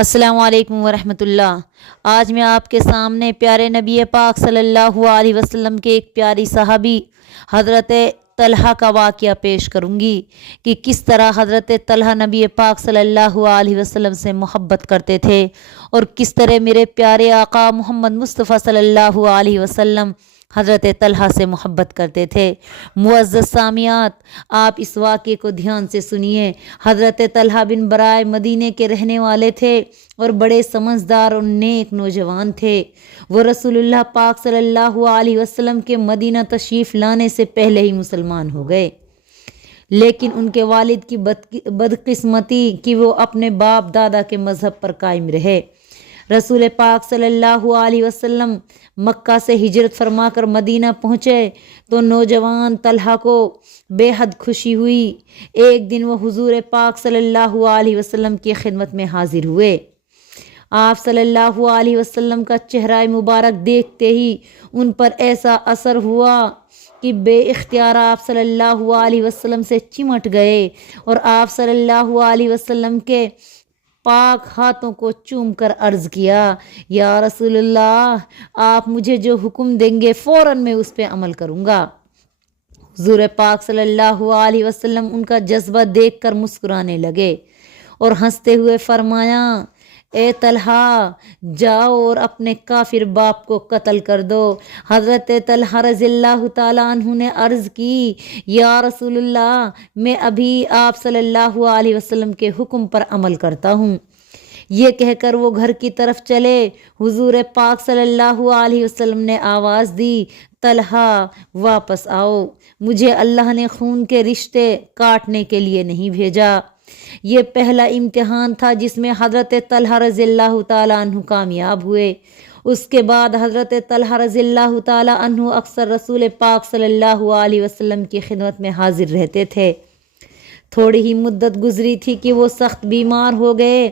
السلام علیکم ورحمۃ اللہ۔ آج میں آپ کے سامنے پیارے نبی پاک صلی اللہ علیہ وسلم کے ایک پیاری صحابی حضرت طلحہ کا واقعہ پیش کروں گی کہ کس طرح حضرت طلحہ نبی پاک صلی اللہ علیہ وسلم سے محبت کرتے تھے اور کس طرح میرے پیارے آقا محمد مصطفیٰ صلی اللہ علیہ وسلم حضرت طلحہ سے محبت کرتے تھے۔ معزز سامعات، آپ اس واقعے کو دھیان سے سنیے۔ حضرت طلحہ بن برائے مدینے کے رہنے والے تھے اور بڑے سمجھدار اور نیک نوجوان تھے۔ وہ رسول اللہ پاک صلی اللہ علیہ وسلم کے مدینہ تشریف لانے سے پہلے ہی مسلمان ہو گئے، لیکن ان کے والد کی بدقسمتی کہ وہ اپنے باپ دادا کے مذہب پر قائم رہے۔ رسول پاک صلی اللہ علیہ وسلم مکہ سے ہجرت فرما کر مدینہ پہنچے تو نوجوان طلحہ کو بے حد خوشی ہوئی۔ ایک دن وہ حضور پاک صلی اللہ علیہ وسلم کی خدمت میں حاضر ہوئے۔ آپ صلی اللہ علیہ وسلم کا چہرہ مبارک دیکھتے ہی ان پر ایسا اثر ہوا کہ بے اختیار آپ صلی اللہ علیہ وسلم سے چمٹ گئے اور آپ صلی اللہ علیہ وسلم کے پاک ہاتھوں کو چوم کر عرض کیا، یا رسول اللہ، آپ مجھے جو حکم دیں گے فوراً میں اس پہ عمل کروں گا۔ حضور پاک صلی اللہ علیہ وسلم ان کا جذبہ دیکھ کر مسکرانے لگے اور ہنستے ہوئے فرمایا، اے طلحہ، جاؤ اور اپنے کافر باپ کو قتل کر دو۔ حضرت طلحہ رضی اللہ تعالیٰ عنہ نے عرض کی، یا رسول اللہ، میں ابھی آپ صلی اللہ علیہ وسلم کے حکم پر عمل کرتا ہوں۔ یہ کہہ کر وہ گھر کی طرف چلے۔ حضور پاک صلی اللہ علیہ وسلم نے آواز دی، طلحہ واپس آؤ، مجھے اللہ نے خون کے رشتے کاٹنے کے لیے نہیں بھیجا۔ یہ پہلا امتحان تھا جس میں حضرت طلحہ رضی اللہ تعالیٰ عنہ کامیاب ہوئے۔ اس کے بعد حضرت طلحہ رضی اللہ تعالیٰ عنہ اکثر رسول پاک صلی اللہ علیہ وسلم کی خدمت میں حاضر رہتے تھے۔ تھوڑی ہی مدت گزری تھی کہ وہ سخت بیمار ہو گئے،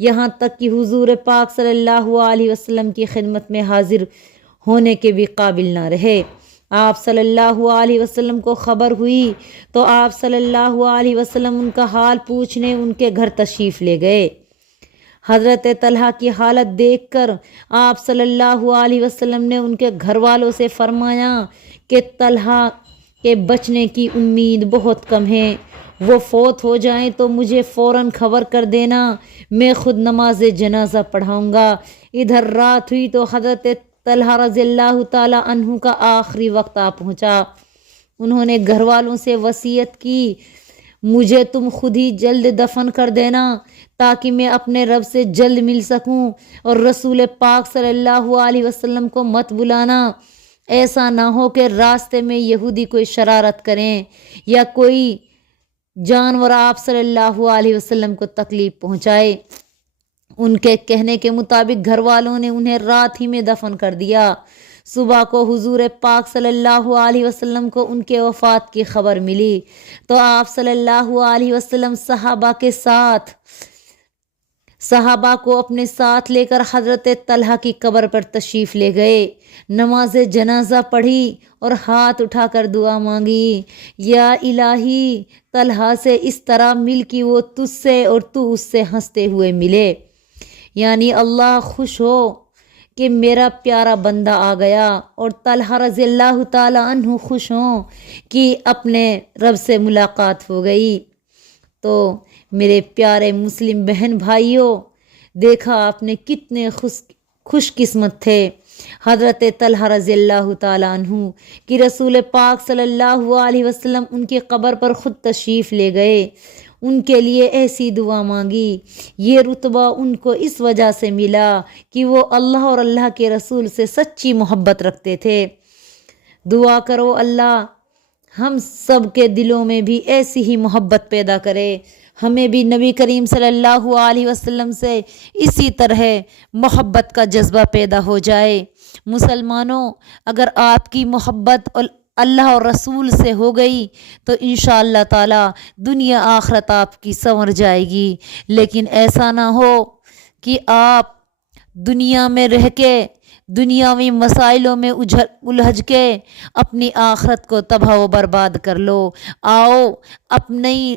یہاں تک کہ حضور پاک صلی اللہ علیہ وسلم کی خدمت میں حاضر ہونے کے بھی قابل نہ رہے۔ آپ صلی اللہ علیہ وسلم کو خبر ہوئی تو آپ صلی اللہ علیہ وسلم ان کا حال پوچھنے ان کے گھر تشریف لے گئے۔ حضرت طلحہ کی حالت دیکھ کر آپ صلی اللہ علیہ وسلم نے ان کے گھر والوں سے فرمایا کہ طلحہ کے بچنے کی امید بہت کم ہے، وہ فوت ہو جائیں تو مجھے فوراً خبر کر دینا، میں خود نماز جنازہ پڑھاؤں گا۔ ادھر رات ہوئی تو حضرت طلحہ رضی اللہ تعالیٰ عنہ کا آخری وقت آ پہنچا۔ انہوں نے گھر والوں سے وصیت کی، مجھے تم خود ہی جلد دفن کر دینا تاکہ میں اپنے رب سے جلد مل سکوں، اور رسول پاک صلی اللہ علیہ وسلم کو مت بلانا، ایسا نہ ہو کہ راستے میں یہودی کوئی شرارت کریں یا کوئی جانور آپ صلی اللہ علیہ وسلم کو تکلیف پہنچائے۔ ان کے کہنے کے مطابق گھر والوں نے انہیں رات ہی میں دفن کر دیا۔ صبح کو حضور پاک صلی اللہ علیہ وسلم کو ان کے وفات کی خبر ملی تو آپ صلی اللہ علیہ وسلم صحابہ کو اپنے ساتھ لے کر حضرت طلحہ کی قبر پر تشریف لے گئے، نماز جنازہ پڑھی اور ہاتھ اٹھا کر دعا مانگی، یا الہی، طلحہ سے اس طرح مل کہ وہ تجھ سے اور تو اس سے ہنستے ہوئے ملے، یعنی اللہ خوش ہو کہ میرا پیارا بندہ آ گیا، اور طلحہ رضی اللہ تعالیٰ عنہ خوش ہوں کہ اپنے رب سے ملاقات ہو گئی۔ تو میرے پیارے مسلم بہن بھائیوں، دیکھا آپ نے کتنے خوش قسمت تھے حضرت طلحہ رضی اللہ تعالیٰ عنہ کہ رسول پاک صلی اللہ علیہ وسلم ان کی قبر پر خود تشریف لے گئے، ان کے لیے ایسی دعا مانگی۔ یہ رتبہ ان کو اس وجہ سے ملا کہ وہ اللہ اور اللہ کے رسول سے سچی محبت رکھتے تھے۔ دعا کرو اللہ ہم سب کے دلوں میں بھی ایسی ہی محبت پیدا کرے، ہمیں بھی نبی کریم صلی اللہ علیہ وسلم سے اسی طرح محبت کا جذبہ پیدا ہو جائے۔ مسلمانوں، اگر آپ کی محبت اللہ اور رسول سے ہو گئی تو انشاءاللہ تعالی دنیا آخرت آپ کی سنور جائے گی، لیکن ایسا نہ ہو کہ آپ دنیا میں رہ کے دنیاوی مسائلوں میں الجھ کے اپنی آخرت کو تباہ و برباد کر لو۔ آؤ اپنی